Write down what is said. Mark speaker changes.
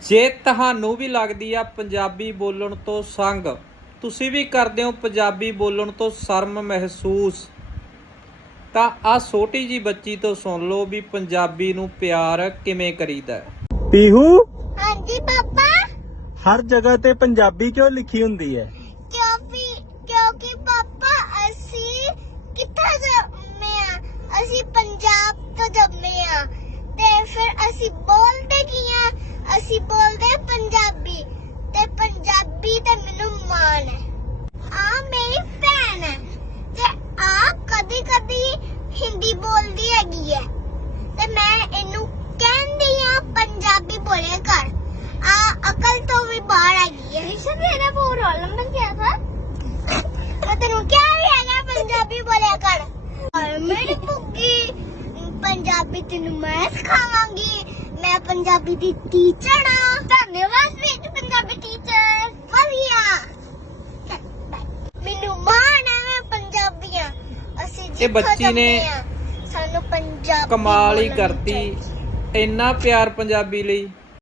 Speaker 1: ਜੇ ਤੁਹਾਨੂੰ ਵੀ ਲੱਗਦੀ ਆ ਪੰਜਾਬੀ ਬੋਲਣ ਤੋਂ ਸੰਗ, ਤੁਸੀਂ ਵੀ ਕਰਦੇ ਹੋ ਪੰਜਾਬੀ ਬੋਲਣ ਤੋਂ ਸ਼ਰਮ ਮਹਿਸੂਸ, ਤਾਂ ਆ ਛੋਟੀ ਜੀ ਬੱਚੀ ਤੋਂ ਸੁਣ ਲਓ ਵੀ ਪੰਜਾਬੀ ਨੂੰ ਪਿਆਰ ਕਿਵੇਂ ਕਰੀਦਾ ਹੈ।
Speaker 2: ਪੀਹੂ,
Speaker 3: ਹਾਂਜੀ ਪਾਪਾ।
Speaker 2: ਹਰ ਜਗ੍ਹਾ ਤੇ ਪੰਜਾਬੀ ਕਿਉਂ ਲਿਖੀ ਹੁੰਦੀ ਹੈ?
Speaker 3: ਕਿਉਂਕਿ ਪਾਪਾ ਅਸੀਂ ਕਿੱਥੇ ਜੰਮੇ ਆ? ਅਸੀਂ ਪੰਜਾਬ ਤੋਂ ਜੰਮੇ ਆ ਤੇ ਫਿਰ ਅਸੀਂ ਬੋਲਦੇ ਕੀ ਆ? ਅਸੀਂ ਬੋਲਦੇ ਪੰਜਾਬੀ ਤੇ ਪੰਜਾਬੀ ਤੇ ਮੈਨੂੰ ਮਾਣ ਹੈ। ਆ ਮੇਰੀ ਭੈਣ ਹੈ ਤੇ ਆ ਕਦੀ ਕਦੀ ਹਿੰਦੀ ਬੋਲਦੀ ਹੈਗੀ ਹੈ ਤੇ ਮੈਂ ਇਹਨੂੰ ਕਹਿੰਦੀ ਆ ਪੰਜਾਬੀ ਬੋਲਿਆ ਕਰ। ਆ ਅਕਲ ਤੋਂ ਵੀ ਬਾਹਰ ਹੈਗੀ ਹੈ। ਰਿਸ਼ਨ ਮੇਰਾ ਬਹੁਤ ਰੌਲਾ ਬਣ ਗਿਆ ਥਾ। ਮੈਂ ਤੈਨੂੰ ਕਿਹਾ ਵੀ ਹੈਗਾ ਪੰਜਾਬੀ ਬੋਲਿਆ ਕਰ। ਔਰ ਮੇਰੀ ਪੁੱਗੀ ਪੰਜਾਬੀ ਤੈਨੂੰ ਮੈਂ ਸਿਖਾਵਾਂਗੀ। ਮੈਂ ਪੰਜਾਬੀ ਦੀ ਟੀਚਰ ਆ। ਧੰਨਵਾਦ ਮੇਰੀ ਪੰਜਾਬੀ ਟੀਚਰ। ਵਧੀਆ। ਮੈਨੂੰ ਮਾਣ ਹੈ ਮੈਂ ਪੰਜਾਬੀ ਆ। ਅਸੀਂ
Speaker 1: ਇਹ ਬੱਚੀ ਨੇ
Speaker 3: ਸਾਨੂੰ ਪੰਜਾਬੀ
Speaker 1: ਕਮਾਲ ਹੀ
Speaker 3: ਬੋਲਣੀ
Speaker 1: ਕਰਤੀ,
Speaker 3: ਚਾਹੀਦੀ।
Speaker 1: ਇੰਨਾ ਪਿਆਰ ਪੰਜਾਬੀ ਲਈ।